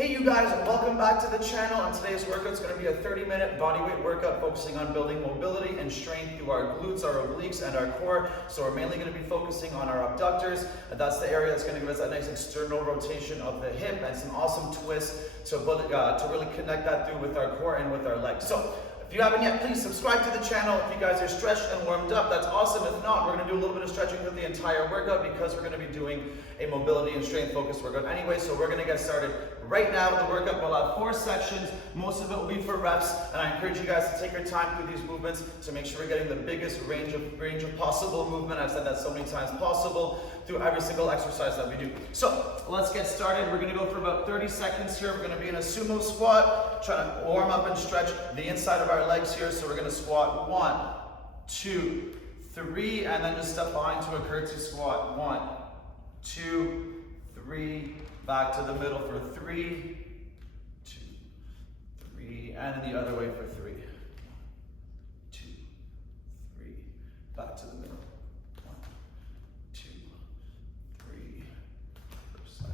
Hey you guys, welcome back to the channel, and today's workout is going to be a 30-minute bodyweight workout focusing on building mobility and strength through our glutes, our obliques, and our core. So we're mainly going to be focusing on our abductors, and that's the area that's going to give us that nice external rotation of the hip and some awesome twists to really connect that through with our core and with our legs. So if you haven't yet, please subscribe to the channel. If you guys are stretched and warmed up, that's awesome. If not, we're going to do a little bit of stretching for the entire workout because we're going to be doing a mobility and strength focused workout anyway. So we're going to get started right now. The workout will have 4 sections. Most of it will be for reps, and I encourage you guys to take your time through these movements to make sure we're getting the biggest range of possible movement. I've said that so many times possible through every single exercise that we do. So let's get started. We're going to go for about 30 seconds here. We're going to be in a sumo squat, trying to warm up and stretch the inside of our legs here. So we're going to squat 1, 2, 3, and then just step behind to a curtsy squat. 1, 2, 3, back to the middle for 3, 2, 3, and then the other way for 3, 2, 3, back to the middle. 1, 2, 3, first side,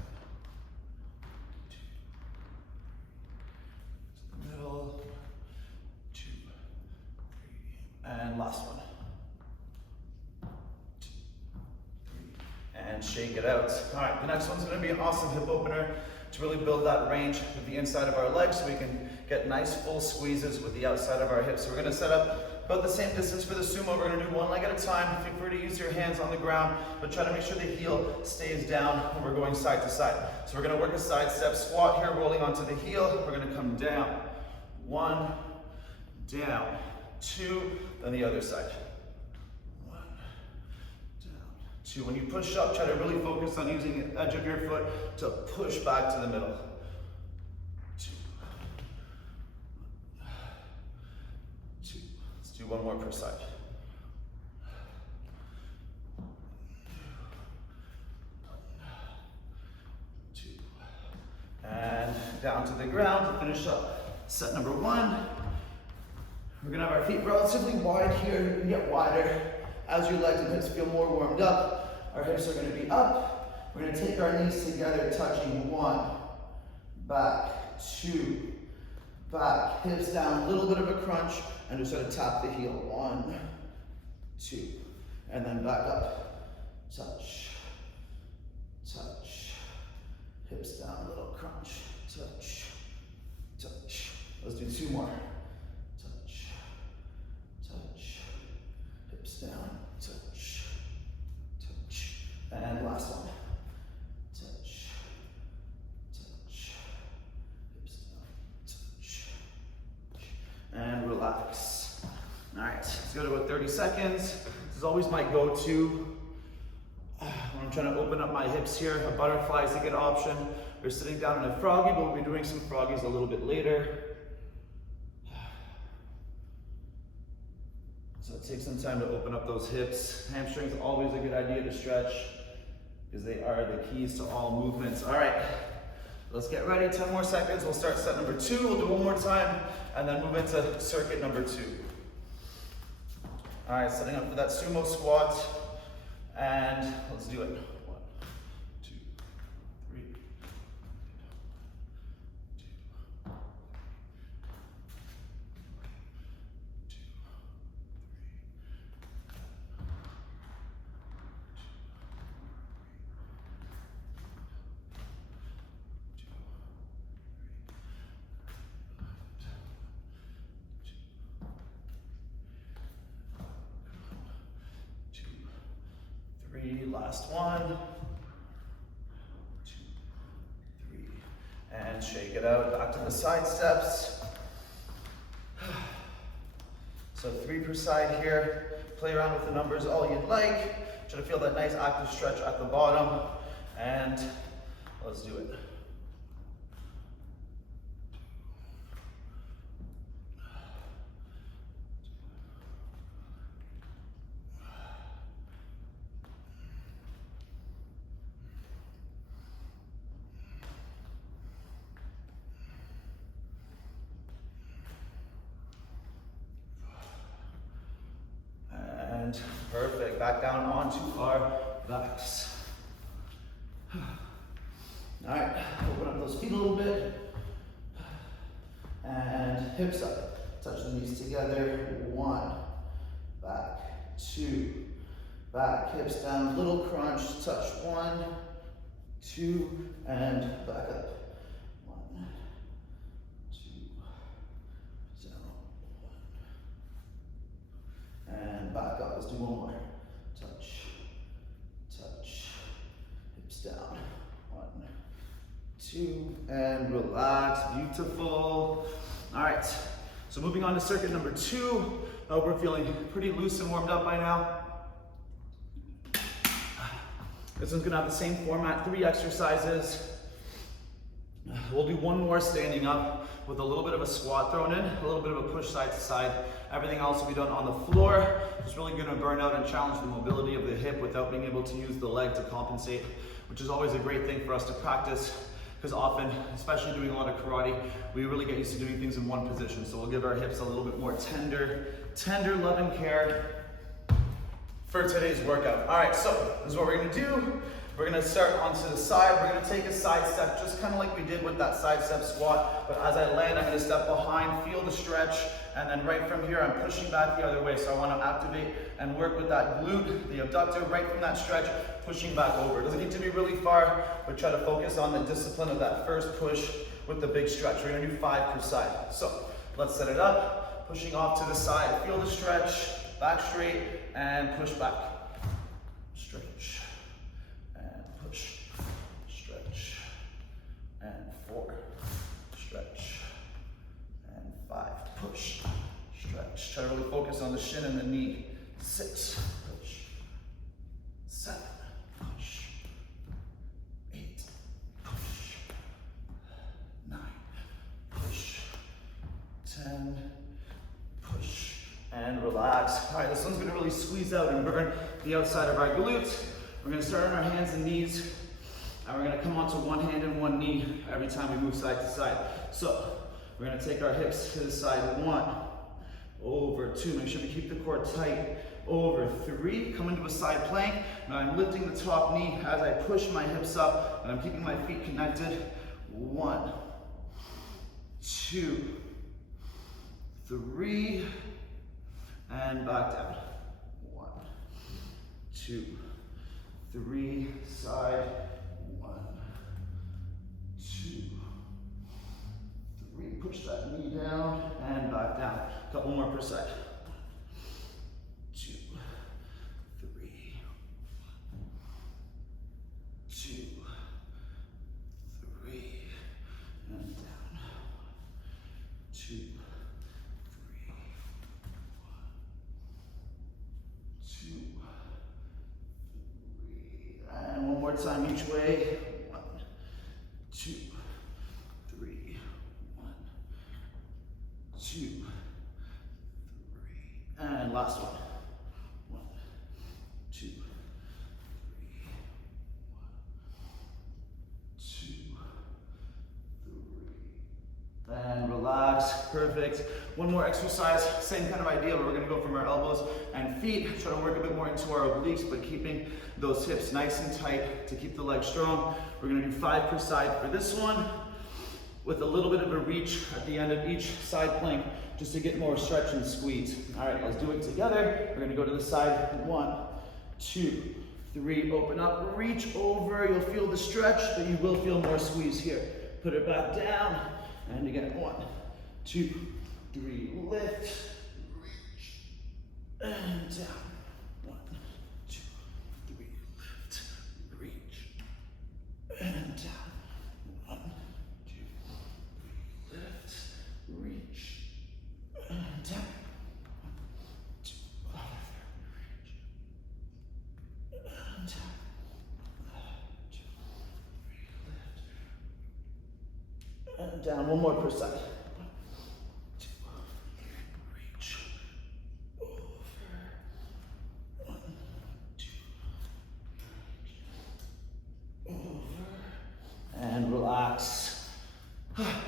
2, to the middle, 2, 3, and last one. And shake it out. All right, the next one's going to be an awesome hip opener to really build that range with the inside of our legs so we can get nice full squeezes with the outside of our hips. So we're going to set up about the same distance for the sumo. We're going to do one leg at a time. Feel free to use your hands on the ground, but try to make sure the heel stays down when we're going side to side. So we're going to work a side step squat here, rolling onto the heel. We're going to come down. 1, down, 2, then the other side. 2. When you push up, try to really focus on using the edge of your foot to push back to the middle. 2. 2. Let's do one more per side. 2. And down to the ground to finish up set number 1. We're going to have our feet relatively wide here. You can get wider as your legs and hips feel more warmed up. Our hips are going to be up. We're going to take our knees together, touching 1, back, 2, back, hips down, a little bit of a crunch, and just sort of tap the heel. 1, 2, and then back up. Touch, touch, hips down, a little crunch, touch, touch. Let's do 2 more. Touch, touch, hips down, touch, touch, and last one. Touch, touch, hips down, touch, and relax. All right, let's go to about 30 seconds. This is always my go-to when I'm trying to open up my hips here. A butterfly is a good option. We're sitting down in a froggy, but we'll be doing some froggies a little bit later. So take some time to open up those hips. Hamstrings are always a good idea to stretch because they are the keys to all movements. All right, let's get ready. 10 more seconds. We'll start set number 2. We'll do one more time and then move into circuit number 2. All right, setting up for that sumo squat, and let's do it. 1, 2, 3. 3, last 1, 2, 3, and shake it out, back to the side steps. So 3 per side here. Play around with the numbers all you'd like. Try to feel that nice active stretch at the bottom, and let's do it. And perfect, back down onto our backs. All right, open up those feet a little bit. hips up. Touch the knees together. 1, back, 2, back, hips down, little crunch, touch. 1, 2, and back up. 1, 2, down. 1, and back up. Let's do one more. Touch, touch, hips down. 1, 2, and relax. Beautiful. All right. So moving on to circuit number 2. We're feeling pretty loose and warmed up by now. This one's gonna have the same format, 3 exercises. We'll do one more standing up with a little bit of a squat thrown in, a little bit of a push side to side. Everything else will be done on the floor. It's really gonna burn out and challenge the mobility of the hip without being able to use the leg to compensate, which is always a great thing for us to practice, because often, especially doing a lot of karate, we really get used to doing things in one position. So we'll give our hips a little bit more tender loving care for today's workout. All right, so this is what we're gonna do. We're gonna start onto the side. We're gonna take a side step, just kind of like we did with that side step squat. But as I land, I'm gonna step behind, feel the stretch, and then right from here, I'm pushing back the other way. So I wanna activate and work with that glute, the abductor, right from that stretch, pushing back over. It doesn't need to be really far, but try to focus on the discipline of that first push with the big stretch. We're gonna do 5 per side. So let's set it up, pushing off to the side, feel the stretch, back straight, and push back. Stretch, and push, stretch, and 4, stretch, and 5, push, stretch. Try to really focus on the shin and the knee. 6, push, 7, push, 8, push, 9, push, 10, push, and relax. All right, this one's gonna really squeeze out and burn the outside of our glutes. We're gonna start on our hands and knees, and we're gonna come onto one hand and one knee every time we move side to side. So we're gonna take our hips to the side. 1, over 2, make sure we keep the core tight. Over 3, come into a side plank. Now I'm lifting the top knee as I push my hips up, and I'm keeping my feet connected. 1, 2, 3, and back down. 1, 2, 3, side. 1, 2, 3. Push that knee down and back down. A couple more per side. 2, 3, 2, 3, and down. 2, 3, 2, 3, and one more time each way. 1, 2, 3, 1, 2, 3, and last one. 1, 2, 3, 1, 2, 3, and relax. Perfect. One more exercise, same kind of idea, but we're gonna go from our elbows and feet, try to work a bit more into our obliques, but keeping those hips nice and tight to keep the legs strong. We're gonna do 5 per side for this one, with a little bit of a reach at the end of each side plank, just to get more stretch and squeeze. All right, let's do it together. We're gonna go to the side. 1, 2, 3, open up, reach over. You'll feel the stretch, but you will feel more squeeze here. Put it back down, and again, 1, 2, 3, lift, reach, and down. 1, 2, 3, lift, reach, and down. 1, 2, 3, lift, reach, and down. 1, 2, reach, and down. 1, 2, 3, lift, and down. One more per side. 1, 2, reach, over. 1, 2, over, and relax.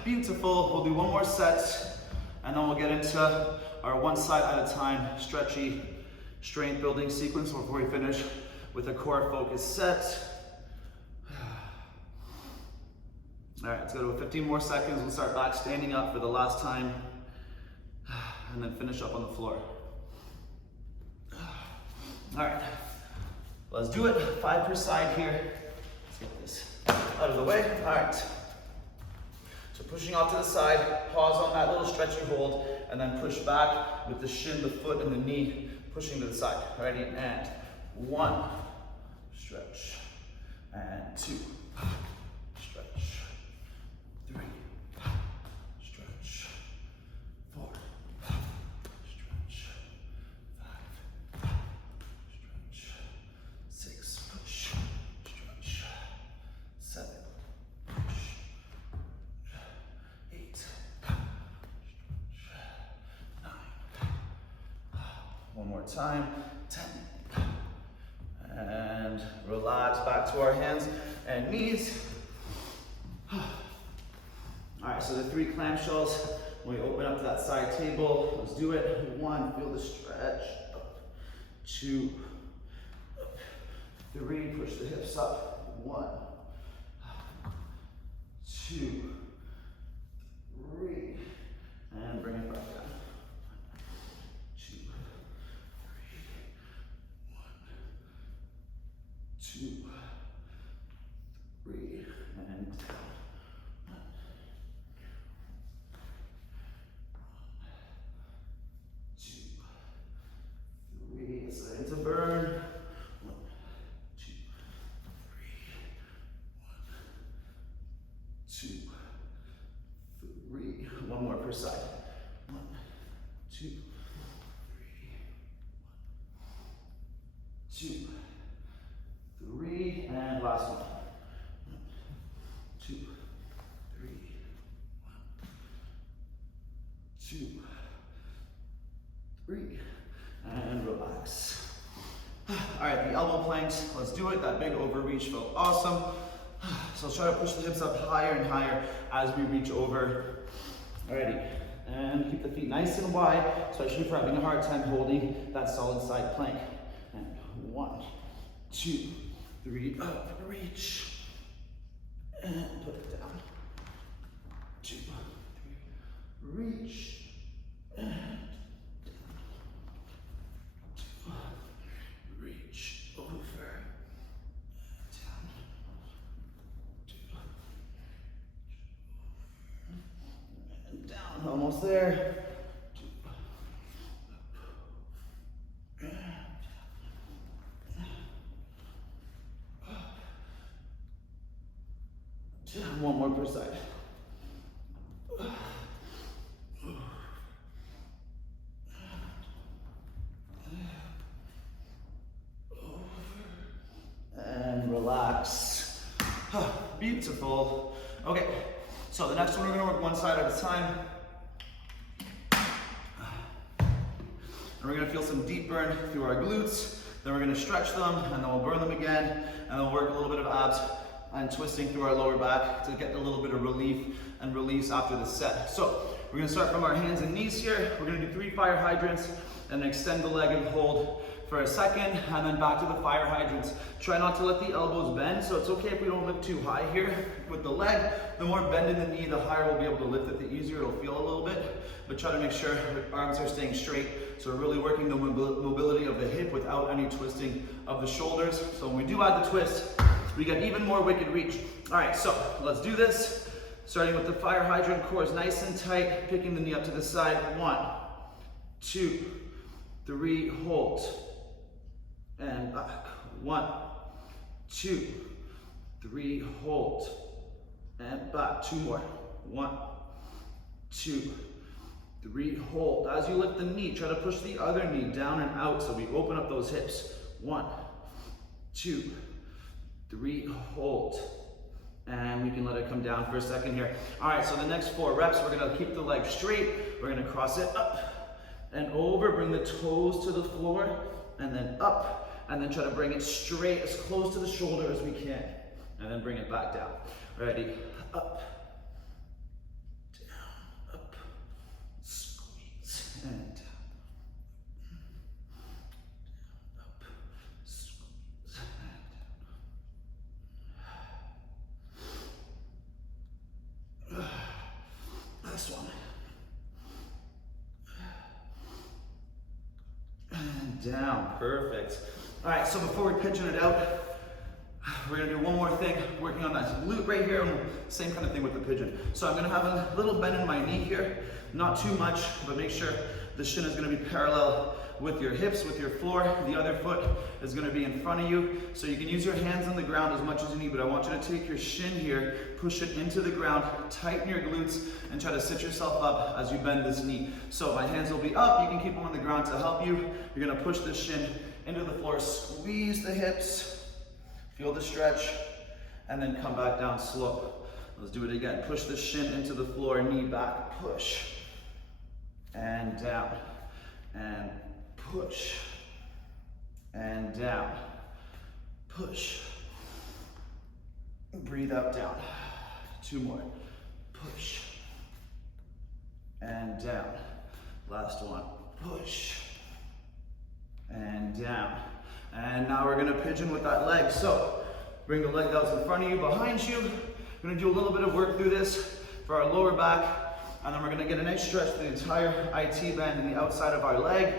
Beautiful. We'll do one more set, and then we'll get into our one side at a time, stretchy, strength building sequence before we finish with a core focused set. All right, let's go to 15 more seconds. We'll start back standing up for the last time. and then finish up on the floor. All right, let's do it. 5 per side here. Let's get this out of the way. All right. So pushing off to the side, pause on that little stretchy hold, and then push back with the shin, the foot, and the knee pushing to the side. Ready? And 1, stretch, and 2, stretch, 3, stretch, 4, stretch, 5, stretch, 6, push, stretch, 7, push, 8, stretch, 9, one more time, 10, and relax back to our hands and knees. All right, so the 3 clamshells, when we open up to that side table, let's do it. 1, feel the stretch, up, 2, up, 3, push the hips up, 1, 2, 3, and bring it back down. 2, 3, 1, 2, 3, and down. 1, 2, 3. It's starting to burn. 1, 2, 3. 1, 2, 3. One more per side. 1, 2, 3. 1, 2, 3, and last one. 1, 2, 3. 1, 2, 3, and relax. All right, the elbow planks, let's do it. That big overreach felt awesome. So let's try to push the hips up higher and higher as we reach over. Alrighty, and keep the feet nice and wide, especially if you're having a hard time holding that solid side plank. And 1, 2, 3, up, reach, and put it down. 2, 3, reach, and down. 2, reach, over, down. 2, and down, almost there. 2, up, down, one more per side. And relax. Beautiful. Okay, so the next one we're going to work one side at a time. And we're going to feel some deep burn through our glutes. Then we're going to stretch them, and then we'll burn them again. And then we'll work a little bit of abs and twisting through our lower back to get a little bit of relief and release after the set. So we're going to start from our hands and knees here. We're going to do 3 fire hydrants and then extend the leg and hold for a second, and then back to the fire hydrants. Try not to let the elbows bend, so it's okay if we don't lift too high here with the leg. The more bend in the knee, the higher we'll be able to lift it, the easier it'll feel a little bit. But try to make sure the arms are staying straight, so we're really working the mobility of the hip without any twisting of the shoulders. So when we do add the twist, we get even more wicked reach. All right, so let's do this. Starting with the fire hydrant, core is nice and tight, picking the knee up to the side. 1, 2, 3, hold. And back. 1, 2, 3, hold. And back. 2 more. 1, 2, 3, hold. As you lift the knee, try to push the other knee down and out so we open up those hips. 1, 2, 3, hold. And we can let it come down for a second here. All right, so the next 4 reps, we're gonna keep the leg straight. We're gonna cross it up and over, bring the toes to the floor, and then up, and then try to bring it straight, as close to the shoulder as we can. And then bring it back down. Ready? Up, down, up, squeeze, and down. Up, squeeze, and down. Last one. and down. Perfect. All right, so before we pigeon it out, we're gonna do one more thing, working on that glute right here, and same kind of thing with the pigeon. So I'm gonna have a little bend in my knee here, not too much, but make sure the shin is gonna be parallel with your hips, with your floor. The other foot is gonna be in front of you. So you can use your hands on the ground as much as you need, but I want you to take your shin here, push it into the ground, tighten your glutes, and try to sit yourself up as you bend this knee. So my hands will be up, you can keep them on the ground to help you. You're gonna push the shin into the floor, squeeze the hips, feel the stretch, and then come back down slow. Let's do it again. Push the shin into the floor, knee back, push, and down, and push, and down, push. Breathe out, down. 2 more. Push, and down. Last one. Push, and down. And now we're gonna pigeon with that leg. So bring the leg out in front of you, behind you. We're gonna do a little bit of work through this for our lower back, and then we're gonna get a nice stretch to the entire IT band in the outside of our leg.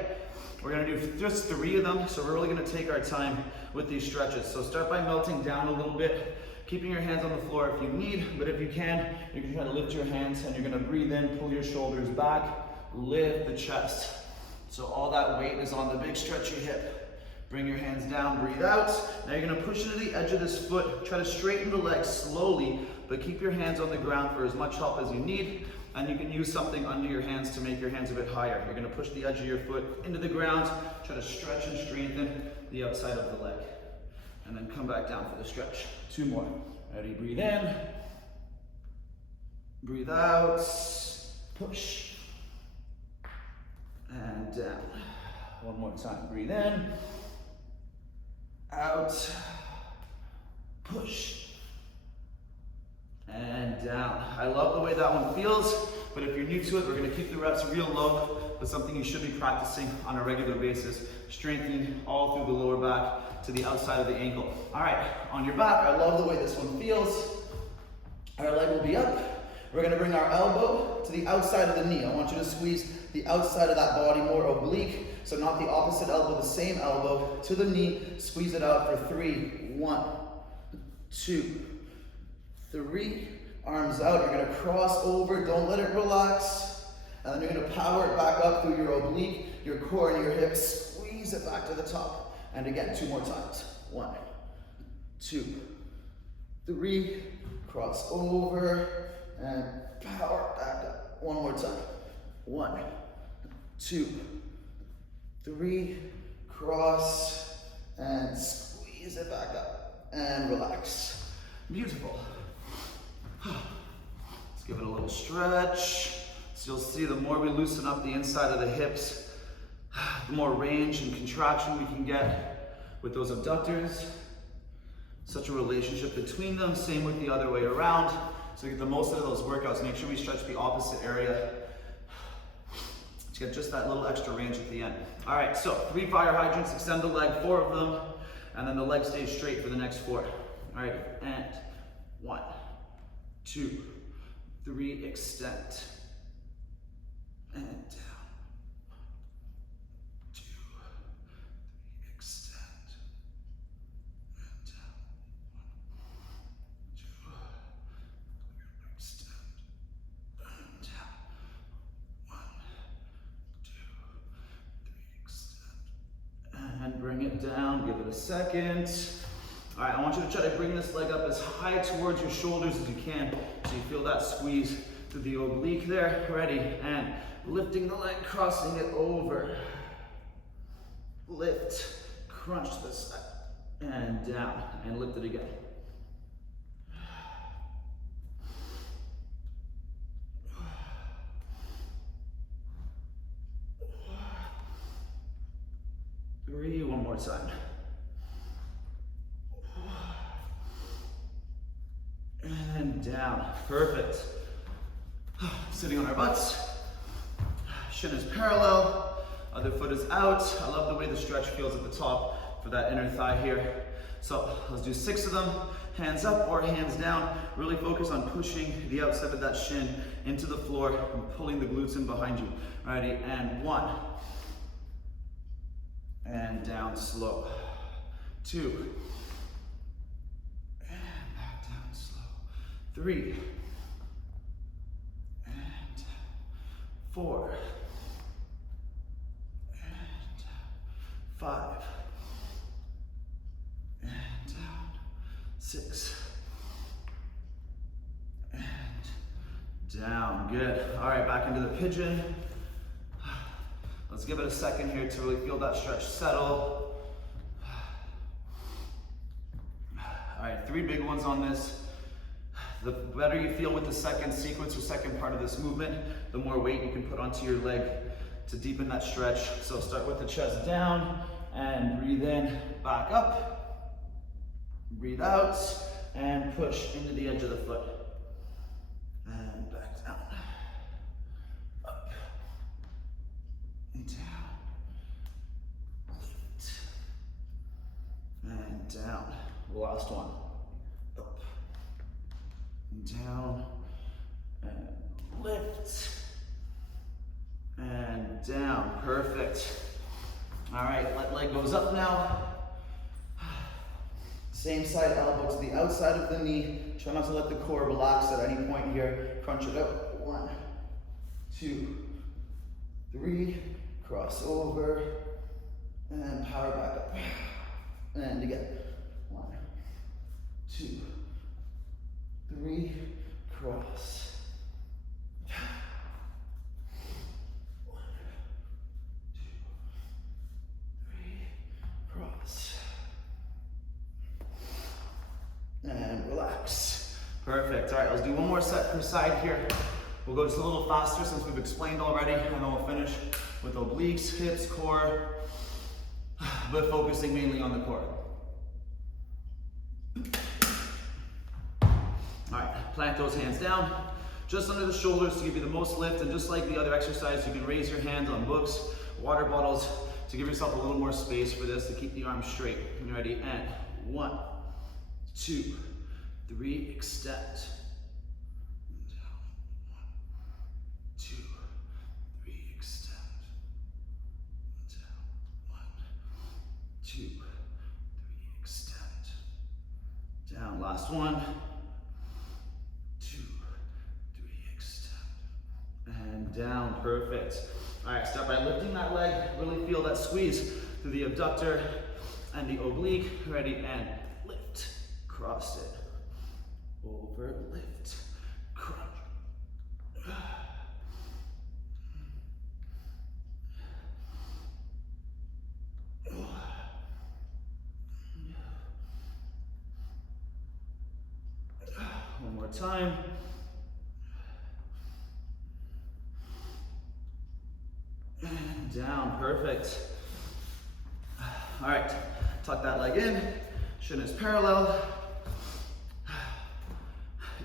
We're gonna do just 3 of them, so we're really gonna take our time with these stretches. So start by melting down a little bit, keeping your hands on the floor if you need, but if you can try to lift your hands, and you're gonna breathe in, pull your shoulders back, lift the chest. So all that weight is on the big stretchy hip. Bring your hands down, breathe out. Now you're gonna push into the edge of this foot, try to straighten the leg slowly, but keep your hands on the ground for as much help as you need. And you can use something under your hands to make your hands a bit higher. You're gonna push the edge of your foot into the ground, try to stretch and strengthen the outside of the leg. And then come back down for the stretch. 2 more. Ready, breathe in. Breathe out, push. And down. One more time, breathe in. Out, push, and down. I love the way that one feels, but if you're new to it, we're gonna keep the reps real low, but something you should be practicing on a regular basis, strengthening all through the lower back to the outside of the ankle. All right, on your back, I love the way this one feels. Our leg will be up. We're gonna bring our elbow to the outside of the knee. I want you to squeeze the outside of that body more oblique. So not the opposite elbow, the same elbow to the knee. Squeeze it out for 3. 1, 2, 3. Arms out. You're gonna cross over. Don't let it relax. And then you're gonna power it back up through your oblique, your core, and your hips. Squeeze it back to the top. And again, 2 more times. 1, 2, 3. Cross over and power back up. 1 more time. 1, 2, 3, cross, and squeeze it back up, and relax. Beautiful. Let's give it a little stretch. So you'll see the more we loosen up the inside of the hips, the more range and contraction we can get with those abductors. Such a relationship between them, same with the other way around. So we get the most out of those workouts. Make sure we stretch the opposite area. Get just that little extra range at the end. All right, so 3 fire hydrants, extend the leg, 4 of them, and then the leg stays straight for the next 4. All right, and 1, 2, 3, extend, and down, 2, 3, extend, and down, 1, 2, 3, extend, and down. And bring it down, give it a second. All right, I want you to try to bring this leg up as high towards your shoulders as you can, so you feel that squeeze through the oblique there. Ready, and lifting the leg, crossing it over. Lift, crunch the side, and down, and lift it again. One more time. And down. Perfect. Sitting on our butts. Shin is parallel. Other foot is out. I love the way the stretch feels at the top for that inner thigh here. So let's do 6 of them. Hands up or hands down. Really focus on pushing the outside of that shin into the floor and pulling the glutes in behind you. Ready? And 1. and down slow. 2, and back down slow. 3, and 4, and 5, and down. 6, and down. Good. All right, back into the pigeon. Let's give it a second here to really feel that stretch settle. All right, 3 big ones on this. The better you feel with the second sequence or second part of this movement, the more weight you can put onto your leg to deepen that stretch. So start with the chest down and breathe in, back up, breathe out, and push into the edge of the foot. And back down, up, and down, lift, and down. Last one, up, and down, and lift, and down. Perfect. All right, that leg goes up now. Same side elbow to the outside of the knee. Try not to let the core relax at any point here. Crunch it out. 1, 2, 3. Cross over. And power back up. And again. 1, 2, 3. Cross. 1, 2, 3. Cross. And relax. Perfect. All right, let's do one more set per side here. We'll go just a little faster since we've explained already, and then we'll finish with obliques, hips, core, but focusing mainly on the core. All right, plant those hands down, just under the shoulders to give you the most lift, and just like the other exercise, you can raise your hands on books, water bottles, to give yourself a little more space for this, to keep the arms straight. You ready? And 1, 2, 3, extend. Down. 1, 2, 3, extend. Down. 1, 2, 3, extend. Down. Last 1, 2, 3, extend. And down. Perfect. All right, start by lifting that leg. Really feel that squeeze through the abductor and the oblique. Ready? And lift. Cross it. Over, lift. Crunch. One more time. And down. Perfect. All right, tuck that leg in. Shin is parallel.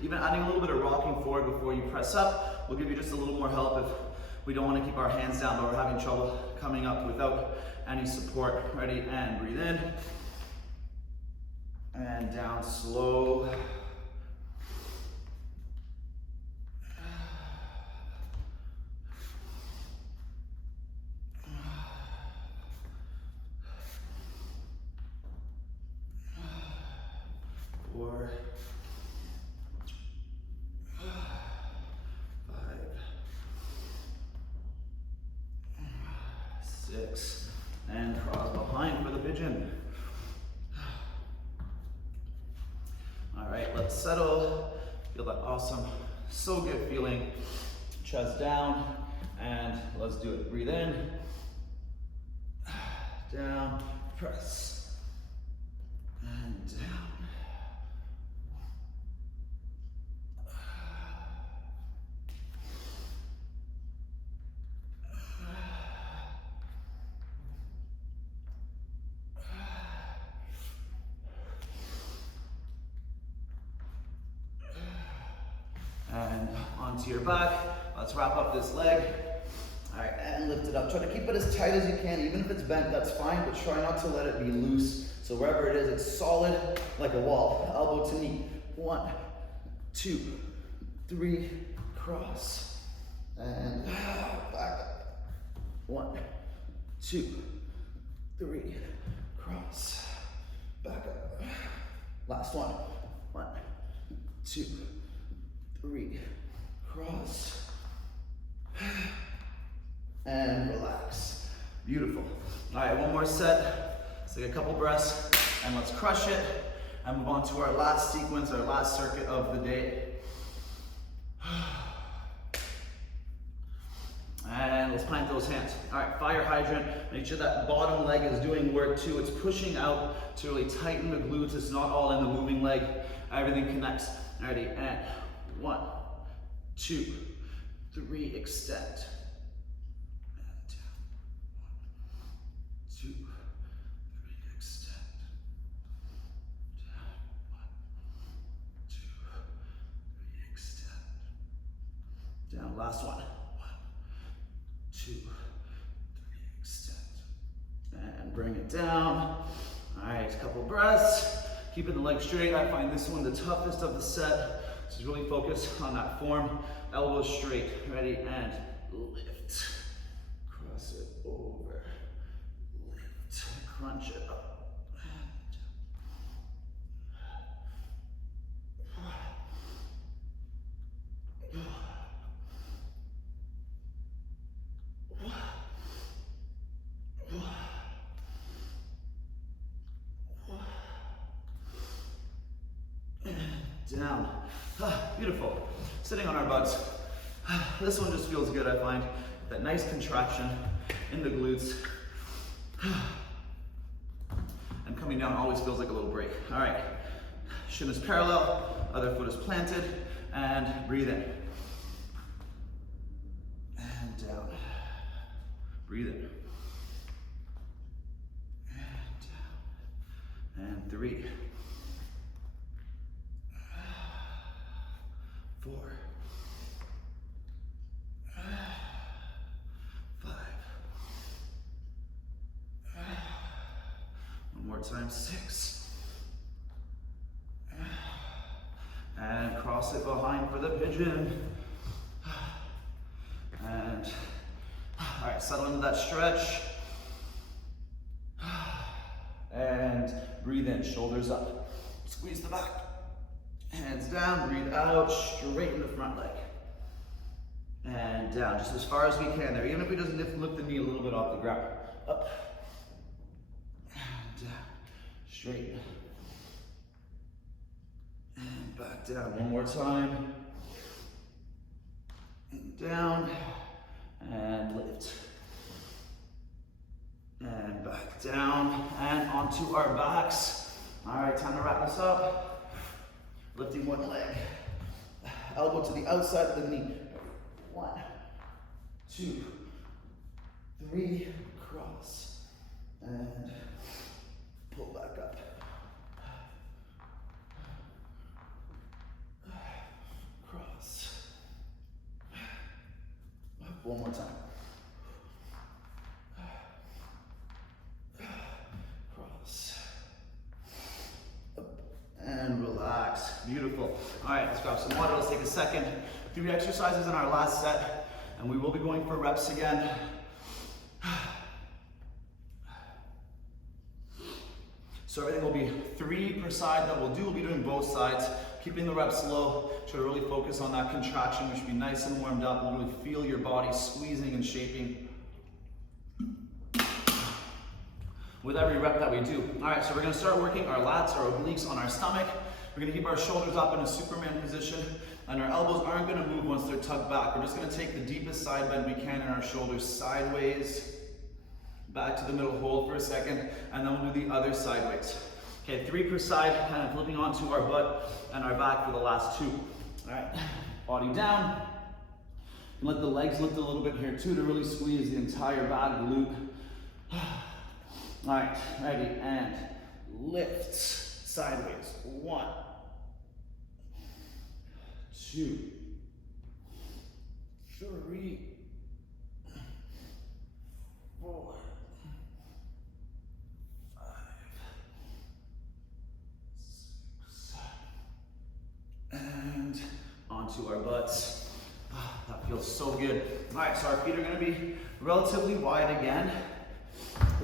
Even adding a little bit of rocking forward before you press up will give you just a little more help if we don't want to keep our hands down, but we're having trouble coming up without any support. Ready? And breathe in. And down slow. Four. 6, and cross behind for the pigeon. All right, let's settle. Feel that awesome, so good feeling. Chest down, and let's do it. Breathe in, down, press, and down. And onto your back. Let's wrap up this leg. All right, and lift it up. Try to keep it as tight as you can. Even if it's bent, that's fine, but try not to let it be loose. So wherever it is, it's solid like a wall. Elbow to knee. 1, 2, 3, cross. And back up. 1, 2, 3, cross, back up. Last one. 1, 2, 3, cross, and relax. Beautiful. All right, one more set. Let's take a couple breaths and let's crush it and move on to our last sequence, our last circuit of the day. And let's plant those hands. All right, fire hydrant. Make sure that bottom leg is doing work too. It's pushing out to really tighten the glutes. It's not all in the moving leg. Everything connects. Ready, and 1, 2, 3, extend. And down. 1, 2, 3, extend. Down. 1, 2, 3, extend. Down, last one. 1, 2, 3, extend. And bring it down. All right, a couple breaths. Keeping the legs straight. I find this one the toughest of the set. So just really focus on that form. Elbows straight. Ready, and lift. Cross it over. Lift. Crunch it up. Down. Beautiful. Sitting on our butts. This one just feels good, I find. That nice contraction in the glutes. And coming down always feels like a little break. All right. Shin is parallel, other foot is planted, and breathe in. And down. Breathe in. And down. And 3. 4, 5. One more time, 6. And cross it behind for the pigeon. And, all right, settle into that stretch. And breathe in, shoulders up. Squeeze the back. Hands down, breathe out, straighten the front leg. And down, just as far as we can there. Even if we just lift the knee a little bit off the ground. Up. And down. Straighten. And back down. One more time. And down. And lift. And back down. And onto our backs. All right, time to wrap this up. Lifting one leg, elbow to the outside of the knee. 1, 2, 3, cross, and pull back up. Cross. One more time. Cross. And relax. Beautiful. All right, let's grab some water. Let's take a second. 3 exercises in our last set, and we will be going for reps again. So everything will be 3 per side that we'll do. We'll be doing both sides, keeping the reps low. Try to really focus on that contraction. We should be nice and warmed up. We'll really feel your body squeezing and shaping with every rep that we do. All right, so we're gonna start working our lats, our obliques on our stomach. We're gonna keep our shoulders up in a Superman position, and our elbows aren't gonna move once they're tucked back. We're just gonna take the deepest side bend we can in our shoulders sideways, back to the middle, hold for a second, and then we'll do the other sideways. Okay, 3 per side, kind of flipping onto our butt and our back for the last 2. All right, body down. And let the legs lift a little bit here too to really squeeze the entire back glute. All right, ready, and lift sideways. 1, 2, 3, 4, 5, 6, and onto our butts. That feels so good. All right, so our feet are gonna be relatively wide again.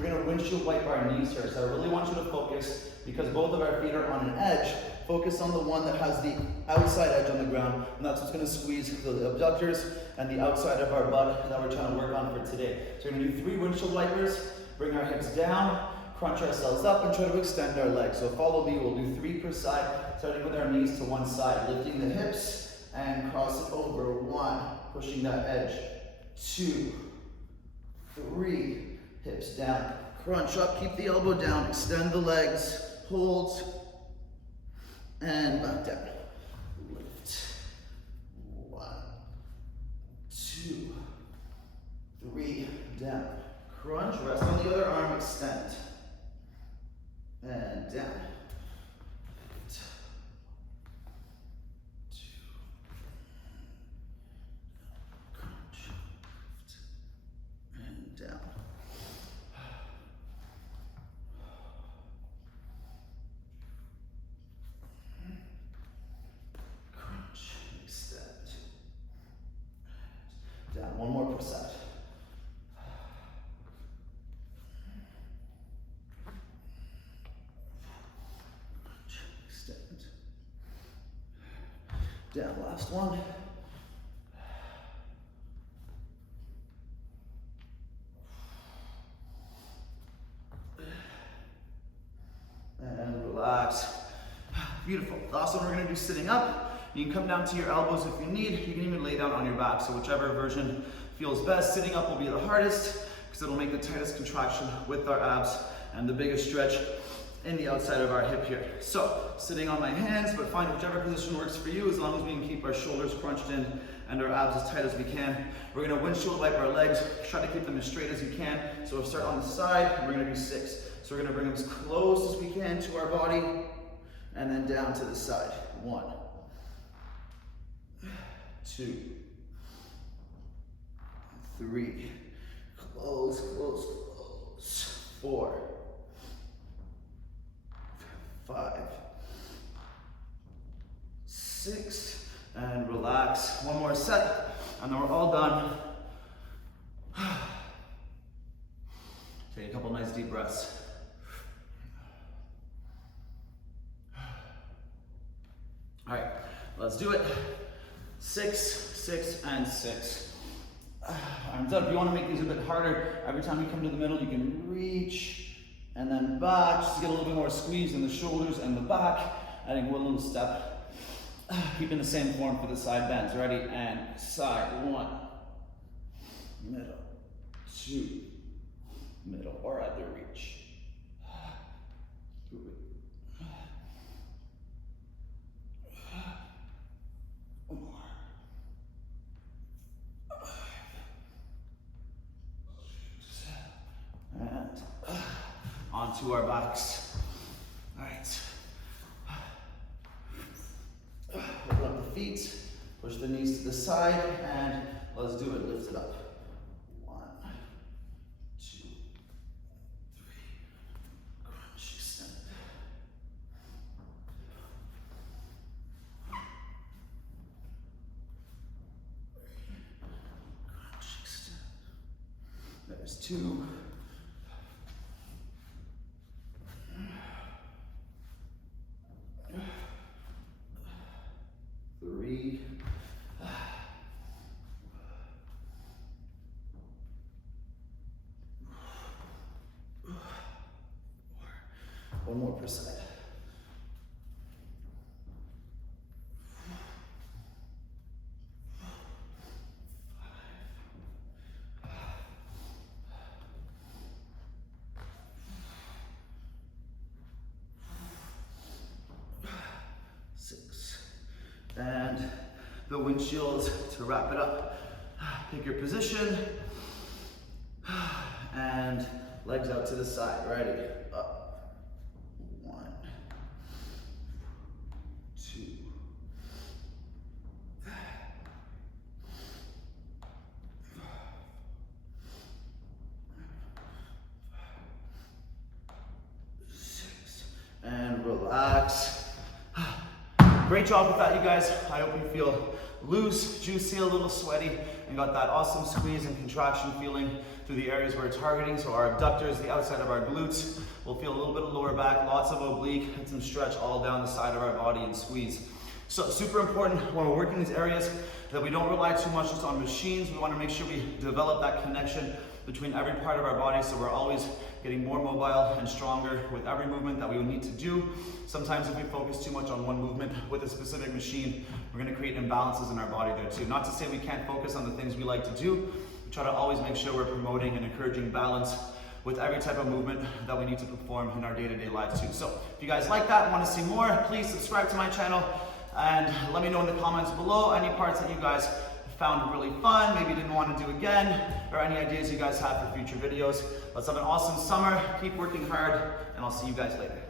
we're gonna windshield wipe our knees here. So I really want you to focus, because both of our feet are on an edge, focus on the one that has the outside edge on the ground, and that's what's gonna squeeze the abductors and the outside of our butt that we're trying to work on for today. So we're gonna do 3 windshield wipers, bring our hips down, crunch ourselves up, and try to extend our legs. So follow me, we'll do 3 per side, starting with our knees to one side, lifting the hips and cross it over. 1, pushing that edge. 2, 3, hips down, crunch up, keep the elbow down, extend the legs, hold, and back down. Lift. 1, 2, 3, down. Crunch, rest on the other arm, extend. And down. Lift. 2. Crunch. Lift. And down. Crunch, extend. Down, 1 more per side. Down, last one. And relax. Beautiful. Last one we're gonna do sitting up. You can come down to your elbows if you need. You can even lay down on your back. So whichever version feels best. Sitting up will be the hardest because it'll make the tightest contraction with our abs and the biggest stretch in the outside of our hip here. So, sitting on my hands, but find whichever position works for you, as long as we can keep our shoulders crunched in and our abs as tight as we can. We're gonna windshield wipe our legs, try to keep them as straight as you can. So we'll start on the side, we're gonna do 6. So we're gonna bring them as close as we can to our body, and then down to the side. 1, 2, 3, close, close, close. 4, 5, 6, and relax. 1 more set, and then we're all done. Take a couple nice deep breaths. All right, let's do it. 6, 6, and 6. I'm done. If you want to make these a bit harder, every time you come to the middle, you can reach and then back, just to get a little bit more squeeze in the shoulders and the back. Adding 1 little step. Keeping the same form for the side bends. Ready? And side. 1, middle, 2, middle, or at the reach. 3. 4. 5. And onto our backs. All right. Open up the feet, push the knees to the side, and let's do it. Lift it up. 1, 2, 3. Crunch, extend. Crunch, extend. There's 2. 3. 1 more per side. 6. And the windshield to wrap it up. Pick your position. And legs out to the side. Ready? Up. 1, 2. 6. And relax. Great job with that, you guys. I hope you feel loose, juicy, a little sweaty, and got that awesome squeeze and contraction feeling through the areas we're targeting. So our abductors, the outside of our glutes, will feel a little bit of lower back, lots of oblique, and some stretch all down the side of our body and squeeze. So super important when we're working these areas that we don't rely too much just on machines. We want to make sure we develop that connection between every part of our body, so we're always getting more mobile and stronger with every movement that we will need to do. Sometimes if we focus too much on one movement with a specific machine, we're going to create imbalances in our body there too. Not to say we can't focus on the things we like to do. We try to always make sure we're promoting and encouraging balance with every type of movement that we need to perform in our day-to-day lives too. So if you guys like that and want to see more, please subscribe to my channel and let me know in the comments below any parts that you guys found really fun, maybe didn't want to do again, or any ideas you guys have for future videos. Let's have an awesome summer, keep working hard, and I'll see you guys later.